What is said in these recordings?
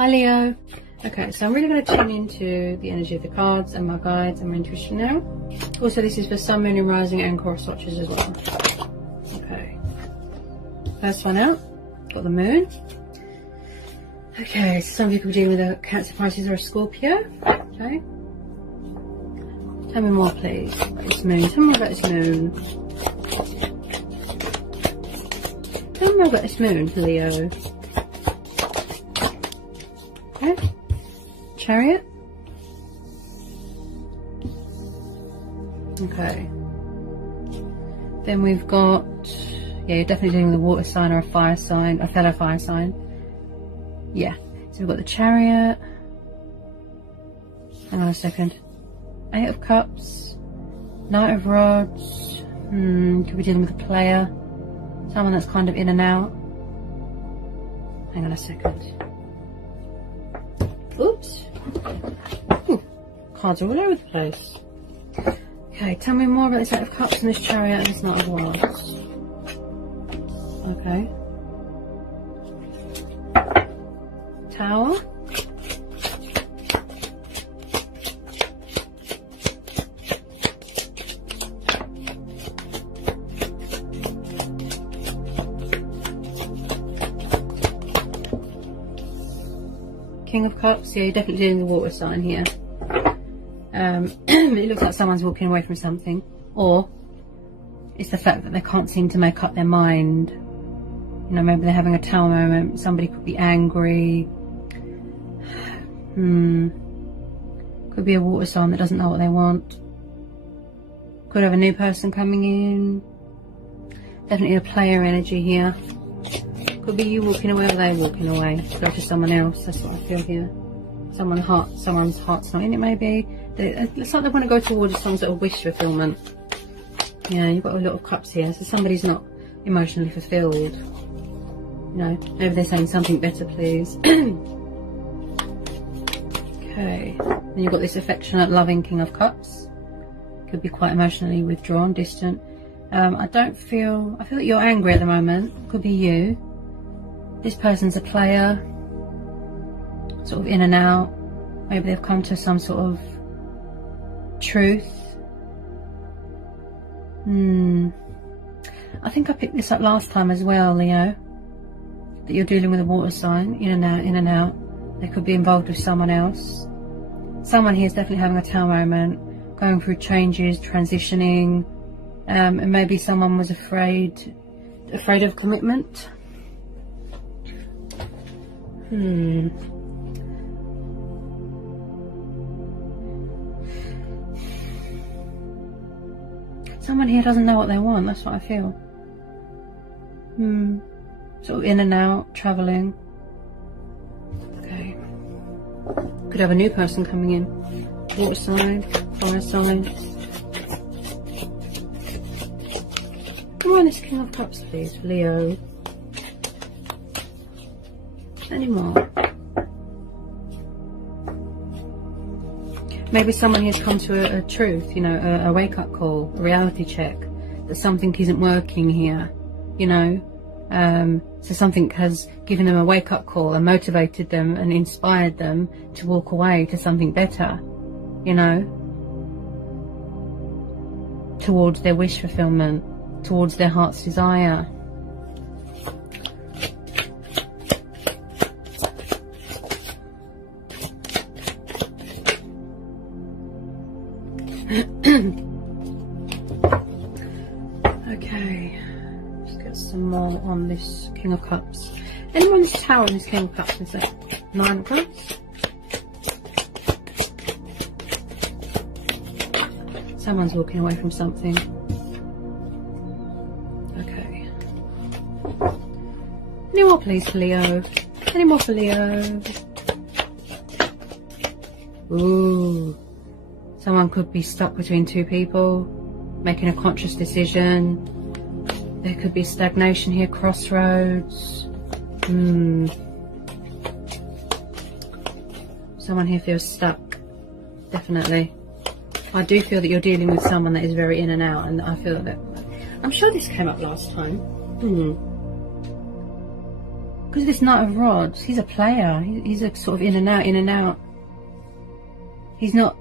Hi Leo. Okay, so I'm really going to tune into the energy of the cards and my guides and my intuition now. Also, this is for Sun, Moon, and Rising and Cross Watchers as well. Okay. First one out. Got the Moon. Okay, so some people are dealing with a Cancer, Pisces, or a Scorpio. Okay. Tell me more, please. About this Moon. Tell me more about this Moon. Tell me more about this Moon, Leo. Okay. Chariot. Okay. Then we've got, yeah, you're definitely dealing with a water sign or a fire sign, a fellow fire sign. Yeah. So we've got the Chariot. Hang on a second. 8 of Cups. Knight of Rods. Could be dealing with a player. Someone that's kind of in and out. Hang on a second. Oops. Ooh, cards are all over the place. Okay, tell me more about this 8 of Cups and this Chariot and this Knight of Wands. Okay. Tower. King of Cups. Yeah, you're definitely doing the water sign here. It looks like someone's walking away from something, or it's the fact that they can't seem to make up their mind. You know, maybe they're having a tower moment. Somebody could be angry. Could be a water sign that doesn't know what they want. Could have a new person coming in. Definitely a player energy here. Could be you walking away or they walking away. Go to someone else. That's what I feel here. Someone's heart's not in it, maybe. It's like they want to go towards some sort of wish fulfillment. Yeah, you've got a lot of cups here. So somebody's not emotionally fulfilled. You know, maybe they're saying something better, please. Okay. Then you've got this affectionate, loving King of Cups. Could be quite emotionally withdrawn, distant. I feel that you're angry at the moment. Could be you. This person's a player, sort of in and out. Maybe they've come to some sort of truth. I think I picked this up last time as well, Leo, that you're dealing with a water sign, in and out, in and out. They could be involved with someone else. Someone here is definitely having a tower moment, going through changes, transitioning, and maybe someone was afraid of commitment. Someone here doesn't know what they want, that's what I feel. Sort of in and out, travelling. Okay. Could have a new person coming in. Water sign, fire sign. Come on, this King of Cups, please, Leo. Any more? Maybe someone has come to a truth, you know, a wake-up call, a reality check, that something isn't working here, you know. So something has given them a wake-up call and motivated them and inspired them to walk away to something better, you know, towards their wish fulfillment, towards their heart's desire. Okay, let's get some more on this King of Cups. Anyone's tower in this King of Cups is that 9 of Cups? Someone's walking away from something. Okay. Any more, please, for Leo? Any more for Leo? Ooh. Someone could be stuck between two people, making a conscious decision. There could be stagnation here, crossroads. Someone here feels stuck, definitely. I do feel that you're dealing with someone that is very in and out, and I feel that... I'm sure this came up last time. Because of this Knight of Rods, he's a player. He's a sort of in and out, in and out. He's not,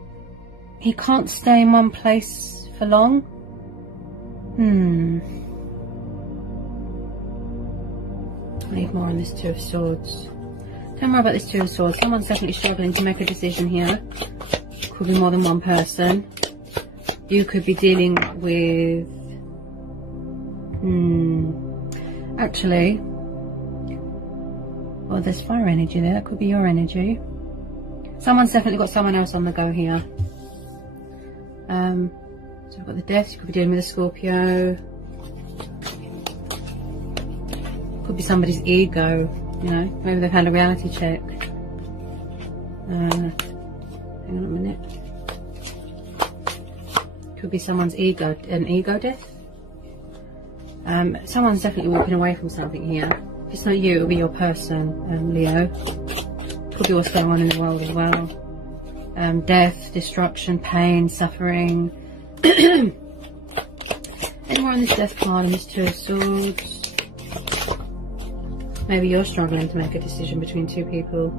he can't stay in one place for long. I need more on this Two of Swords. Tell me more about this Two of Swords. Someone's definitely struggling to make a decision here. Could be more than one person. You could be dealing with... Actually... Well, there's fire energy there. That could be your energy. Someone's definitely got someone else on the go here. So we've got the Death. You could be dealing with a Scorpio. Could be somebody's ego, you know. Maybe they've had a reality check. Hang on a minute. Could be someone's ego, an ego death. Someone's definitely walking away from something here. If it's not you, it'll be your person, Leo. Could be what's going on in the world as well. Death, destruction, pain, suffering. Any more on this Death card and this Two of Swords? Maybe you're struggling to make a decision between two people.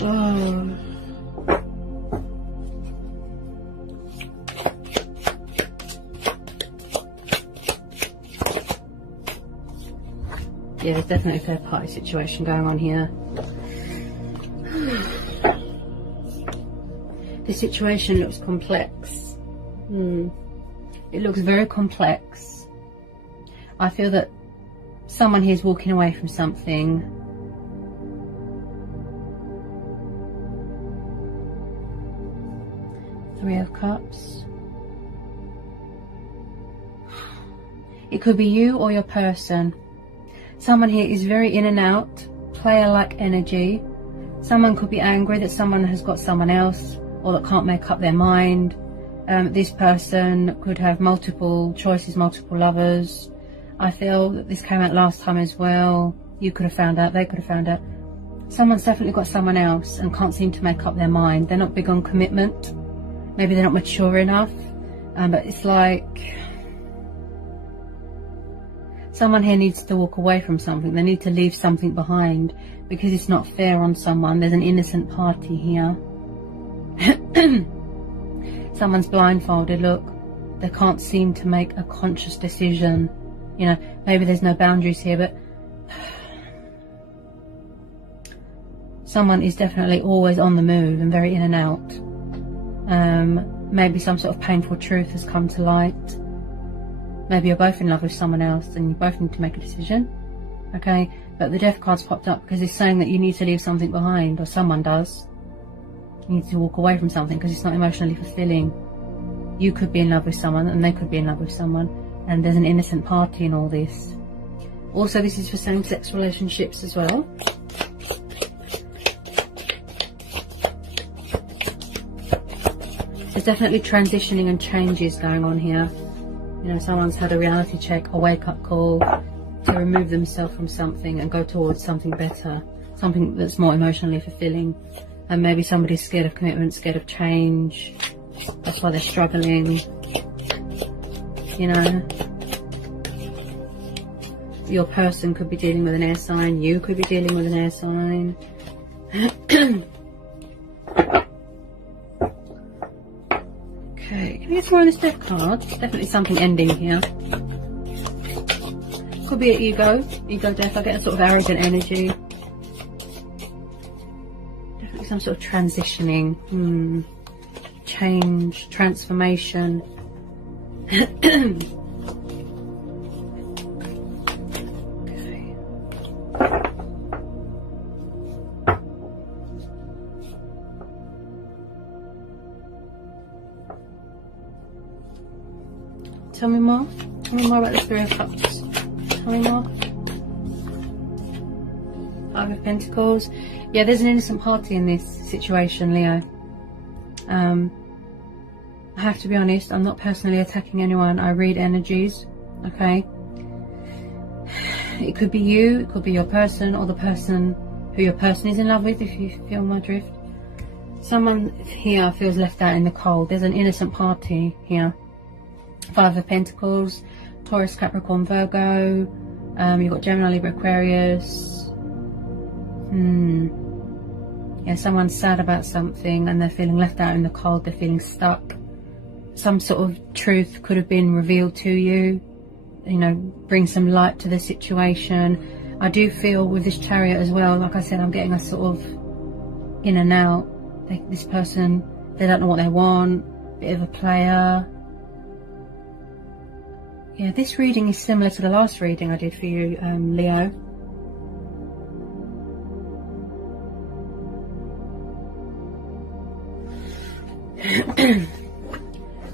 Oh. Yeah, there's definitely a third party situation going on here. The situation looks complex. It looks very complex. I feel that someone here is walking away from something. Three of Cups. It could be you or your person. Someone here is very in and out, player-like energy. Someone could be angry that someone has got someone else or that can't make up their mind. This person could have multiple choices, multiple lovers. I feel that this came out last time as well. You could have found out, they could have found out. Someone's definitely got someone else and can't seem to make up their mind. They're not big on commitment. Maybe they're not mature enough. But it's like... someone here needs to walk away from something. They need to leave something behind because it's not fair on someone. There's an innocent party here. Someone's blindfolded, look. They can't seem to make a conscious decision. You know, maybe there's no boundaries here, but someone is definitely always on the move and very in and out. Maybe some sort of painful truth has come to light. Maybe you're both in love with someone else and you both need to make a decision. Okay, but the Death card's popped up because it's saying that you need to leave something behind, or someone does. You need to walk away from something because it's not emotionally fulfilling. You could be in love with someone and they could be in love with someone, and there's an innocent party in all this. Also, this is for same-sex relationships as well. There's definitely transitioning and changes going on here. You know, someone's had a reality check, a wake-up call to remove themselves from something and go towards something better, something that's more emotionally fulfilling. And maybe somebody's scared of commitment, scared of change. That's why they're struggling. You know, your person could be dealing with an air sign. You could be dealing with an air sign. Okay, can we get more on this Death card? Definitely something ending here. Could be an ego death. I get a sort of arrogant energy. Definitely some sort of transitioning, change, transformation. Okay. Tell me more. Tell me more about the Three of Cups. Tell me more. Five of Pentacles. Yeah, there's an innocent party in this situation, Leo. I have to be honest, I'm not personally attacking anyone. I read energies, okay? It could be you, it could be your person, or the person who your person is in love with, if you feel my drift. Someone here feels left out in the cold. There's an innocent party here. Five of Pentacles, Taurus, Capricorn, Virgo. You've got Gemini, Libra, Aquarius. Yeah, someone's sad about something and they're feeling left out in the cold. They're feeling stuck. Some sort of truth could have been revealed to you. You know, bring some light to the situation. I do feel with this Chariot as well, like I said, I'm getting a sort of in and out. This person, they don't know what they want. Bit of a player. Yeah, this reading is similar to the last reading I did for you, Leo.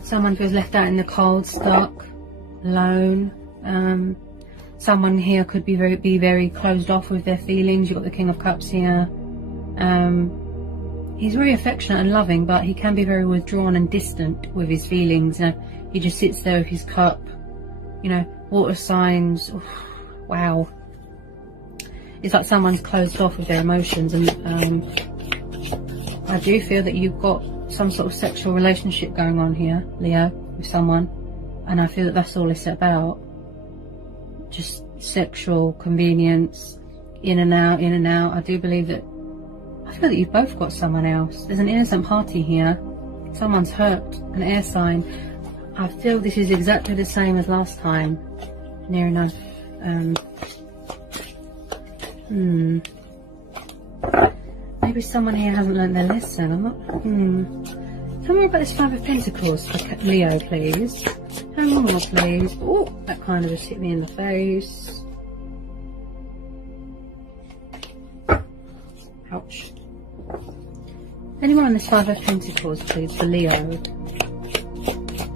Someone feels left out in the cold, stuck, alone. Someone here could be very closed off with their feelings. You've got the King of Cups here. He's very affectionate and loving, but he can be very withdrawn and distant with his feelings. You know, he just sits there with his cup. You know, water signs. Oof, wow. It's like someone's closed off with their emotions, and I do feel that you've got some sort of sexual relationship going on here, Leo, with someone, and I feel that that's all it's about. Just sexual convenience, in and out, in and out. I do believe that, I feel that you've both got someone else. There's an innocent party here. Someone's hurt, an air sign. I feel this is exactly the same as last time. Near enough. Maybe someone here hasn't learned their lesson. I'm not. Tell me more about this Five of Pentacles for Leo, please. Tell me more, please. Oh, that kind of just hit me in the face. Ouch. Anyone on this Five of Pentacles, please, for Leo?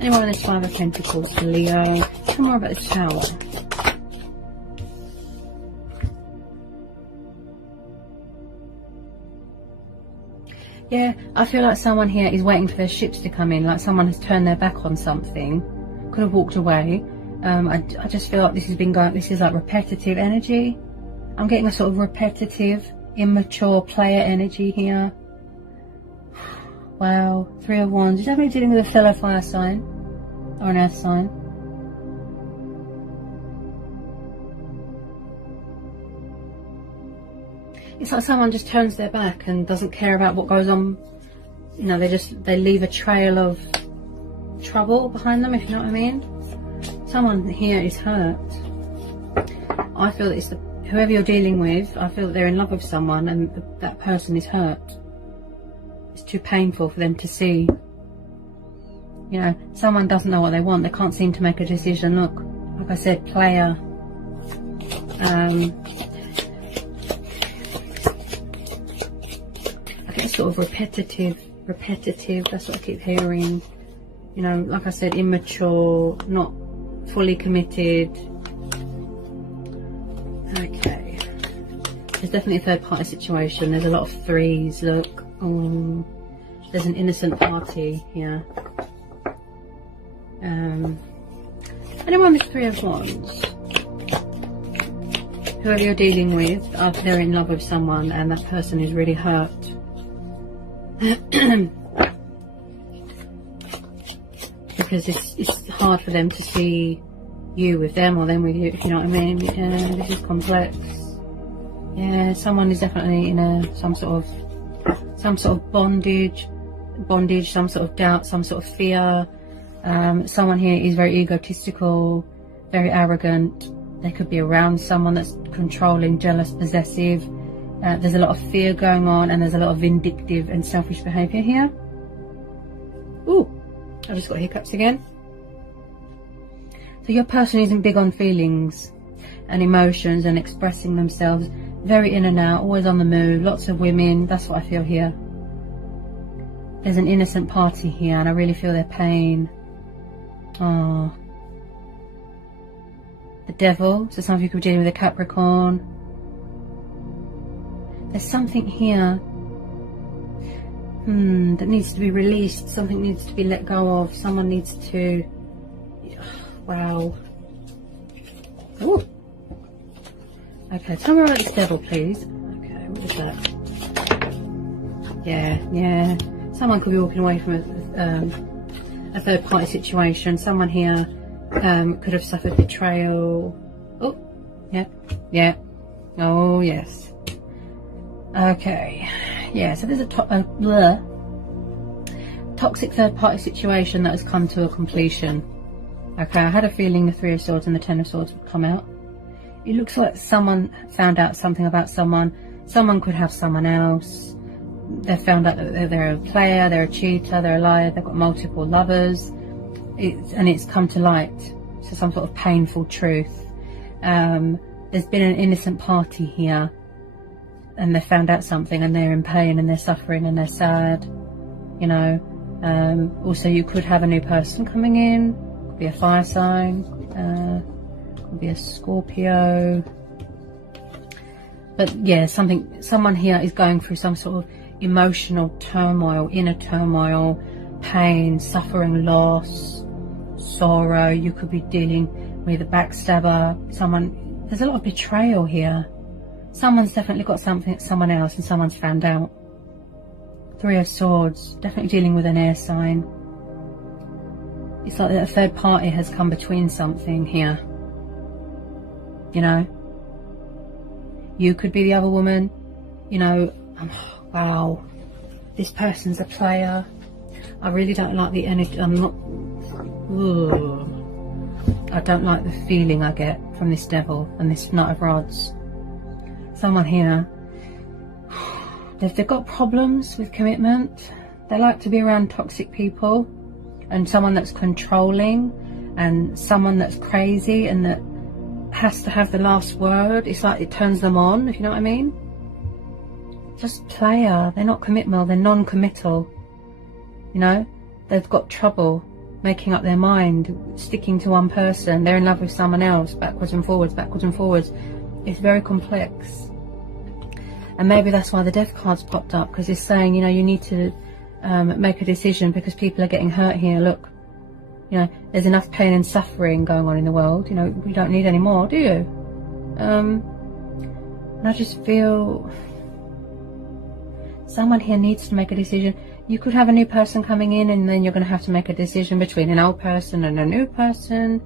Anyone on this Five of Pentacles for Leo? Tell me more about this Tower. Yeah, I feel like someone here is waiting for their ships to come in, like someone has turned their back on something, could have walked away. I just feel like this has been going, this is like repetitive energy. I'm getting a sort of repetitive, immature player energy here. Wow, Three of Wands. Is everybody dealing with a fellow fire sign or an earth sign? It's like someone just turns their back and doesn't care about what goes on. You know, they leave a trail of trouble behind them, if you know what I mean. Someone here is hurt. I feel that it's whoever you're dealing with, I feel that they're in love with someone and that person is hurt. It's too painful for them to see. You know, someone doesn't know what they want. They can't seem to make a decision. Look, like I said, player. Sort of repetitive, that's what I keep hearing. You know, like I said, immature, not fully committed. Okay, there's definitely a third party situation. There's a lot of threes. Look, there's an innocent party here. Anyone with Three of Wands, whoever you're dealing with, they're in love with someone and that person is really hurt. Because it's hard for them to see you with them or them with you, if you know what I mean. Yeah, this is complex. Yeah, someone is definitely in some sort of bondage, some sort of doubt, some sort of fear. Someone here is very egotistical, very arrogant. They could be around someone that's controlling, jealous, possessive. There's a lot of fear going on, and there's a lot of vindictive and selfish behaviour here. Ooh, I just got hiccups again. So your person isn't big on feelings and emotions and expressing themselves. Very in and out, always on the move, lots of women. That's what I feel here. There's an innocent party here, and I really feel their pain. Oh, the Devil. So some of you could be dealing with a Capricorn. There's something here that needs to be released. Something needs to be let go of. Someone needs to... Wow. Ooh. Okay, tell me about this Devil, please. Okay, what is that? Yeah. Someone could be walking away from a third party situation. Someone here could have suffered betrayal. Oh, Yeah, yeah. Oh, yes. Okay. Yeah, so there's a toxic third-party situation that has come to a completion. Okay, I had a feeling the Three of Swords and the Ten of Swords would come out. It looks like someone found out something about someone. Someone could have someone else. They found out that they're a player, they're a cheater, they're a liar, they've got multiple lovers. And it's come to light. So some sort of painful truth. There's been an innocent party here. And they found out something and they're in pain and they're suffering and they're sad. You know. Also, you could have a new person coming in. Could be a fire sign. Could be a Scorpio. But yeah, someone here is going through some sort of emotional turmoil, inner turmoil, pain, suffering, loss, sorrow. You could be dealing with a backstabber. There's a lot of betrayal here. Someone's definitely got someone else, and someone's found out. Three of Swords, definitely dealing with an air sign. It's like a third party has come between something here. You know? You could be the other woman. You know, wow, this person's a player. I really don't like the energy. I don't like the feeling I get from this Devil and this Knight of Rods. Someone here, they've got problems with commitment. They like to be around toxic people and someone that's controlling and someone that's crazy and that has to have the last word. It's like it turns them on, if you know what I mean. Just player. They're not committal, they're non-committal. You know, they've got trouble making up their mind, sticking to one person. They're in love with someone else, backwards and forwards, backwards and forwards. It's very complex. And maybe that's why the Death card's popped up, because it's saying, you know, you need to make a decision because people are getting hurt here. Look, you know, there's enough pain and suffering going on in the world. You know, we don't need any more, do you? And I just feel someone here needs to make a decision. You could have a new person coming in and then you're going to have to make a decision between an old person and a new person.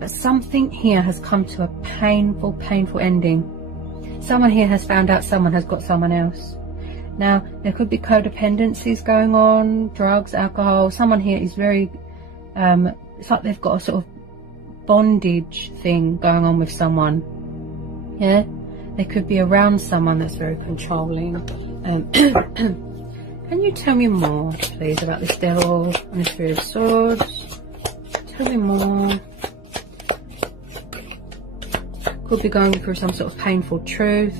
But something here has come to a painful, painful ending. Someone here has found out someone has got someone else. Now, there could be codependencies going on, drugs, alcohol. Someone here is very, it's like they've got a sort of bondage thing going on with someone. Yeah? They could be around someone that's very controlling. Can you tell me more, please, about this Devil and the Three of Swords? Tell me more. Could be going through some sort of painful truth,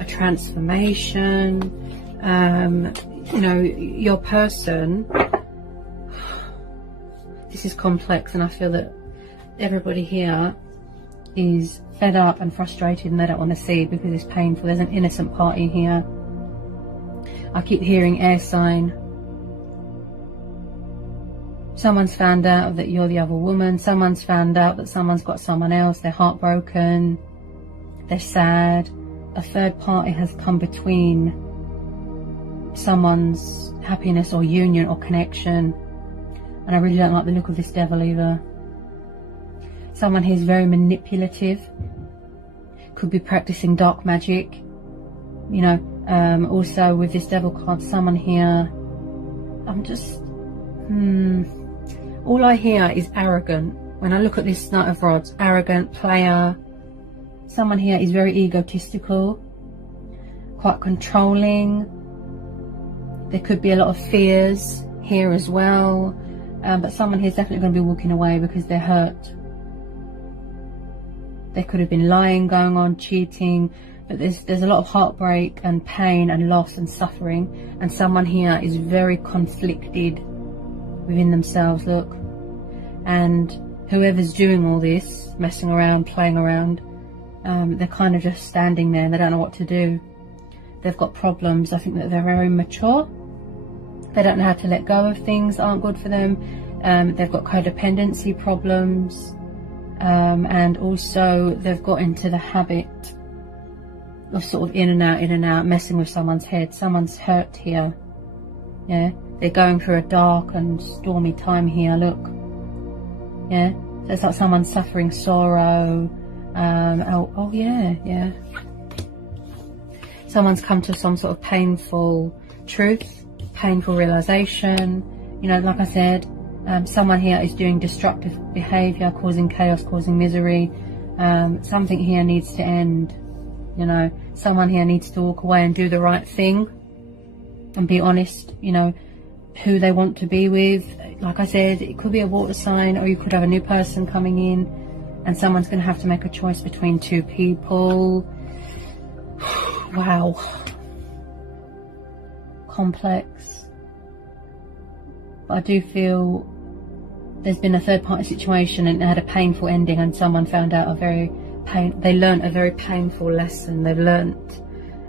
a transformation. You know, your person. This is complex, and I feel that everybody here is fed up and frustrated, and they don't want to see it because it's painful. There's an innocent party here. I keep hearing air sign. Someone's found out that you're the other woman. Someone's found out that someone's got someone else. They're heartbroken. They're sad. A third party has come between someone's happiness or union or connection. And I really don't like the look of this Devil either. Someone here is very manipulative. Could be practicing dark magic. You know, also with this Devil card, someone here, I'm just, all I hear is arrogant. When I look at this Knight of Rods, arrogant, player. Someone here is very egotistical, quite controlling. There could be a lot of fears here as well. But someone here is definitely going to be walking away because they're hurt. There could have been lying going on, cheating. But there's a lot of heartbreak and pain and loss and suffering. And someone here is very conflicted within themselves, look. And whoever's doing all this, messing around, playing around, they're kind of just standing there and they don't know what to do. They've got problems. I think that they're very immature. They don't know how to let go of things that aren't good for them. They've got codependency problems. And also they've got into the habit of sort of in and out, messing with someone's head. Someone's hurt here. Yeah, they're going through a dark and stormy time here, look. Yeah, so it's like someone's suffering sorrow, Oh yeah. Someone's come to some sort of painful truth, painful realization. You know, like I said, someone here is doing destructive behavior, causing chaos, causing misery. Something here needs to end. You know, someone here needs to walk away and do the right thing and be honest, you know, who they want to be with. Like I said, it could be a water sign, or you could have a new person coming in, and someone's going to have to make a choice between two people. Wow. Complex. But I do feel there's been a third party situation and it had a painful ending, and someone found out they learned a very painful lesson. They've learnt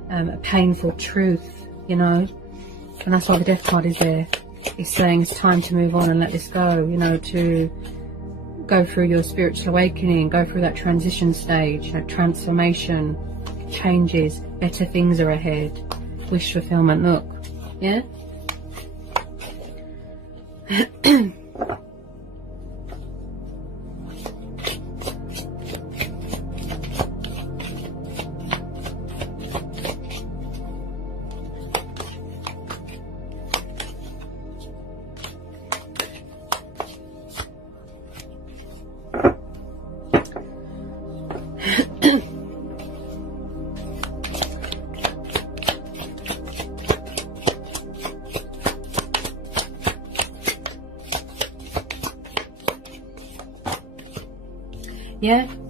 a painful truth, you know, and that's why the Death card is there. It's saying it's time to move on and let this go, you know, to go through your spiritual awakening, go through that transition stage, that transformation, changes, better things are ahead, wish fulfillment. Look, yeah.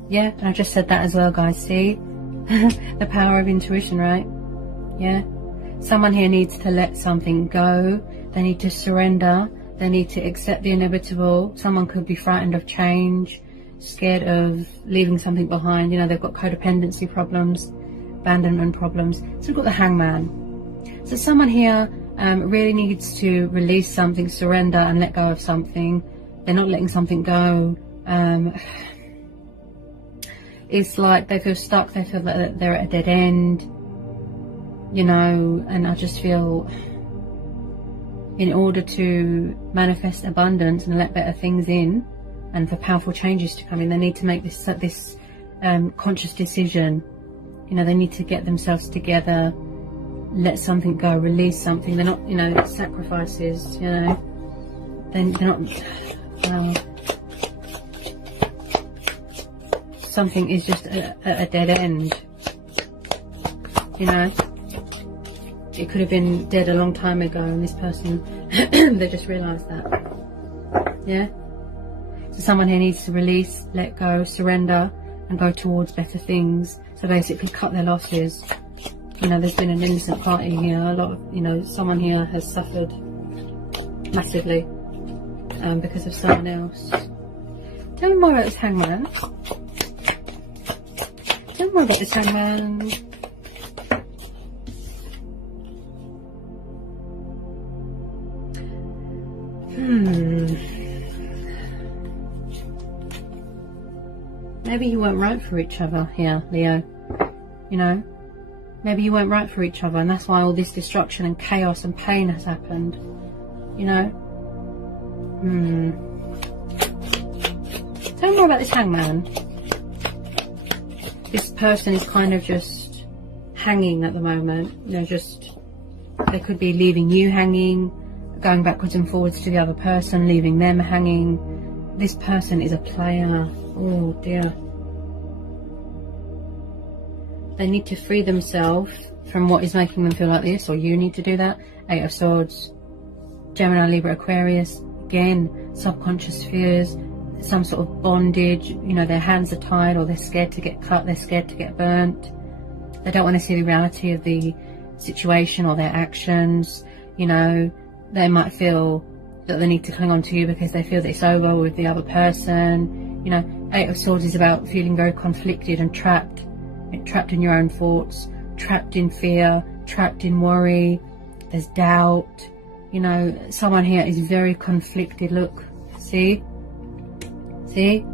Yeah, and I just said that as well, guys. See? The power of intuition, right? Yeah. Someone here needs to let something go. They need to surrender. They need to accept the inevitable. Someone could be frightened of change, scared of leaving something behind. You know, they've got codependency problems, abandonment problems. So we've got the Hangman. So someone here really needs to release something, surrender and let go of something. They're not letting something go. It's like they feel stuck, they feel that they're at a dead end, you know, and I just feel in order to manifest abundance and let better things in, and for powerful changes to come in, they need to make this conscious decision. You know, they need to get themselves together, let something go, release something. They're not, you know, sacrifices, you know, they're not... something is just a dead end, you know. It could have been dead a long time ago, and this person they just realized that. Yeah. So someone here needs to release, let go, surrender and go towards better things. So basically cut their losses. You know, there's been an innocent party here. A lot of, you know, someone here has suffered massively because of someone else. Tell me more about this Hangman. Tell me more about this Hangman. Maybe you weren't right for each other here, Leo. You know, maybe you weren't right for each other, and that's why all this destruction and chaos and pain has happened. You know. Tell me more about this Hangman. This person is kind of just hanging at the moment. You know, just they could be leaving you hanging, going backwards and forwards to the other person, leaving them hanging. This person is a player. Oh dear. They need to free themselves from what is making them feel like this, or you need to do that. 8 of Swords, Gemini, Libra, Aquarius. Again, subconscious fears, some sort of bondage. You know, their hands are tied, or they're scared to get cut, they're scared to get burnt. They don't want to see the reality of the situation or their actions. You know, they might feel that they need to cling on to you because they feel that it's over with the other person. You know, 8 of Swords is about feeling very conflicted and trapped in your own thoughts, trapped in fear, trapped in worry. There's doubt. You know, someone here is very conflicted. Look, see? 8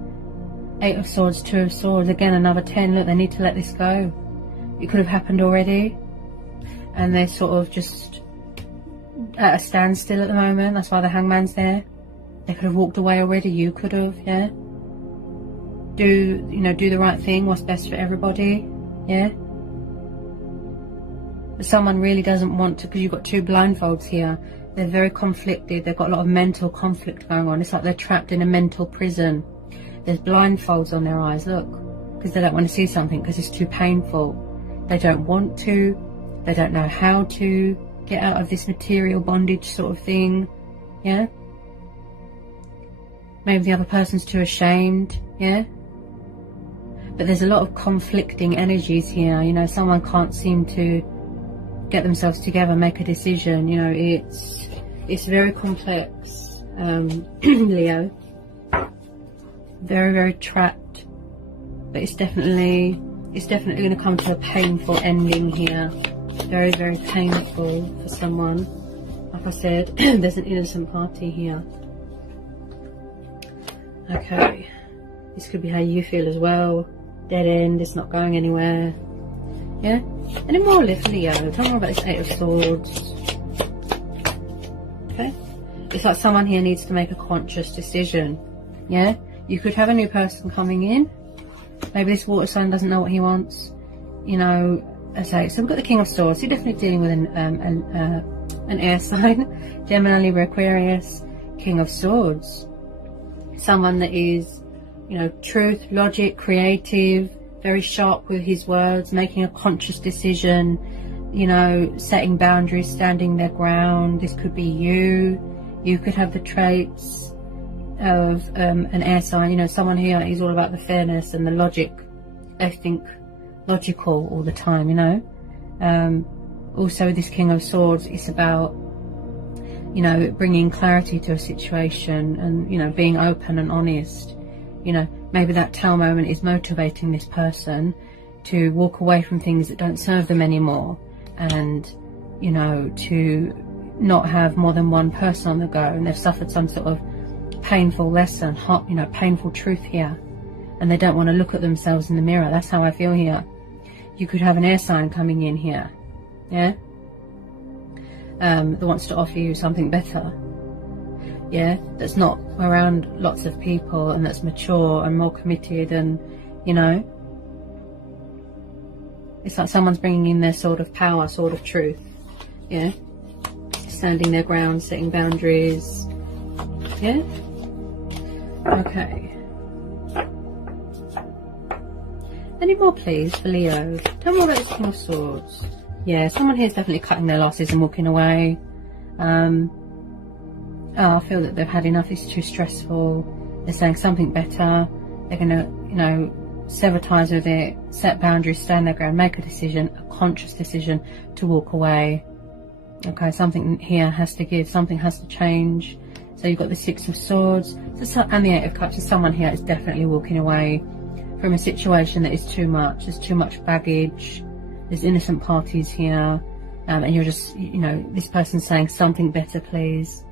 of Swords, 2 of Swords, again another 10. Look, they need to let this go. It could have happened already, and they're sort of just at a standstill at the moment. That's why the Hangman's there. They could have walked away already. You could have, yeah. do, you know, do the right thing, what's best for everybody. Yeah. But someone really doesn't want to, because you've got two blindfolds here. They're very conflicted. They've got a lot of mental conflict going on. It's like they're trapped in a mental prison. There's blindfolds on their eyes, look, because they don't want to see something because it's too painful. They don't want to. They don't know how to get out of this material bondage sort of thing. Yeah. Maybe the other person's too ashamed. Yeah. But there's a lot of conflicting energies here. You know, someone can't seem to get themselves together, make a decision. You know, it's very complex, Leo. Very, very trapped. But it's definitely going to come to a painful ending here. Very, very painful for someone. Like I said, there's an innocent party here. Okay, this could be how you feel as well. Dead end, it's not going anywhere. Yeah? Any more, Leo? Tell me more about this Eight of Swords. Okay? It's like someone here needs to make a conscious decision. Yeah? You could have a new person coming in. Maybe this water sign doesn't know what he wants. You know, so we've got the King of Swords. You're definitely dealing with an air sign. Gemini, Libra, Aquarius. King of Swords. Someone that is, you know, truth, logic, creative, very sharp with his words, making a conscious decision, you know, setting boundaries, standing their ground. This could be you. You could have the traits of an air sign. You know, someone here is all about the fairness and the logic. They think logical all the time, you know. Also, this King of Swords is about, you know, bringing clarity to a situation and, you know, being open and honest. You know, maybe that Tao moment is motivating this person to walk away from things that don't serve them anymore, and, you know, to not have more than one person on the go, and they've suffered some sort of painful lesson, you know, painful truth here, and they don't want to look at themselves in the mirror. That's how I feel here. You could have an air sign coming in here, yeah, that wants to offer you something better. Yeah, that's not around lots of people, and that's mature and more committed, and, you know, it's like someone's bringing in their sword of power, sword of truth. Yeah, standing their ground, setting boundaries. Yeah. Okay. Any more, please, for Leo? Tell me more about this King of Swords. Yeah, someone here is definitely cutting their losses and walking away. I feel that they've had enough. It's too stressful. They're saying something better. They're going to, you know, sever ties with it, set boundaries, stand their ground, make a decision, a conscious decision to walk away. Okay, something here has to give, something has to change. So you've got the Six of Swords and the Eight of Cups. So someone here is definitely walking away from a situation that is too much. There's too much baggage. There's innocent parties here. And you're just, you know, this person's saying something better, please.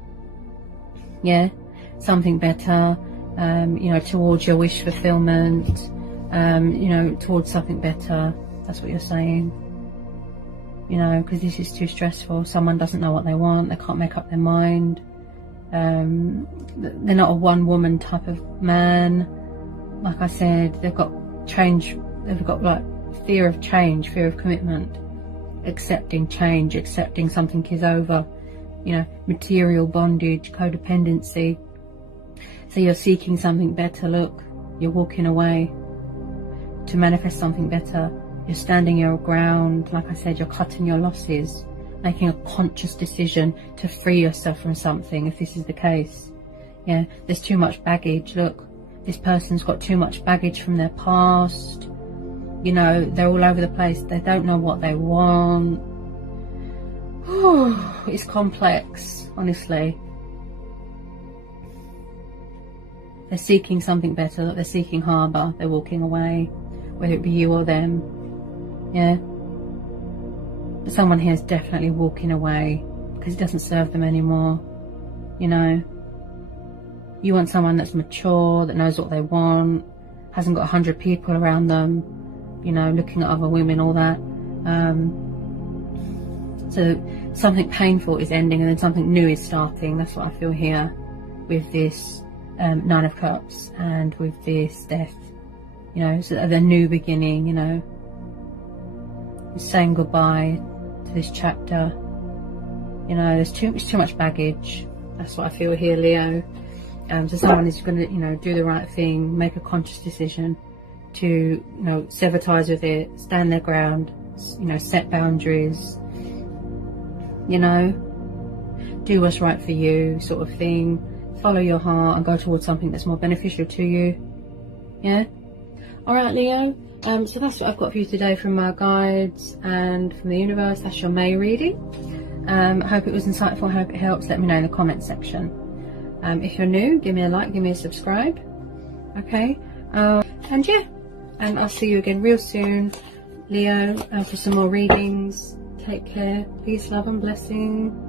Yeah, something better, you know, towards your wish fulfillment, you know, towards something better. That's what you're saying, you know, because this is too stressful. Someone doesn't know what they want. They can't make up their mind. They're not a one-woman type of man. Like I said, they've got change. They've got like fear of change, fear of commitment, accepting change, accepting something is over. You know, material bondage, codependency. So you're seeking something better. Look, you're walking away to manifest something better. You're standing your ground. Like I said, you're cutting your losses, making a conscious decision to free yourself from something, if this is the case. Yeah, there's too much baggage. Look, this person's got too much baggage from their past. You know, they're all over the place. They don't know what they want. It's complex, honestly. They're seeking something better. They're seeking harbour. They're walking away, whether it be you or them. Yeah. But someone here is definitely walking away because it doesn't serve them anymore. You know, you want someone that's mature, that knows what they want, hasn't got 100 people around them, you know, looking at other women, all that. So something painful is ending and then something new is starting. That's what I feel here with this Nine of Cups and with this Death. you know, it's the new beginning, you know. You're saying goodbye to this chapter. You know, it's too much baggage. That's what I feel here, Leo. So someone is going to, you know, do the right thing, make a conscious decision to, you know, sever ties with it, stand their ground, you know, set boundaries, you know, do what's right for you, sort of thing. Follow your heart and go towards something that's more beneficial to you. Yeah. All right, Leo. So that's what I've got for you today from my guides and from the universe. That's your May reading. I hope it was insightful. I hope it helps. Let me know in the comment section. If you're new, give me a like, give me a subscribe. Okay. And yeah, and I'll see you again real soon, Leo, for some more readings. Take care. Peace, love and blessing.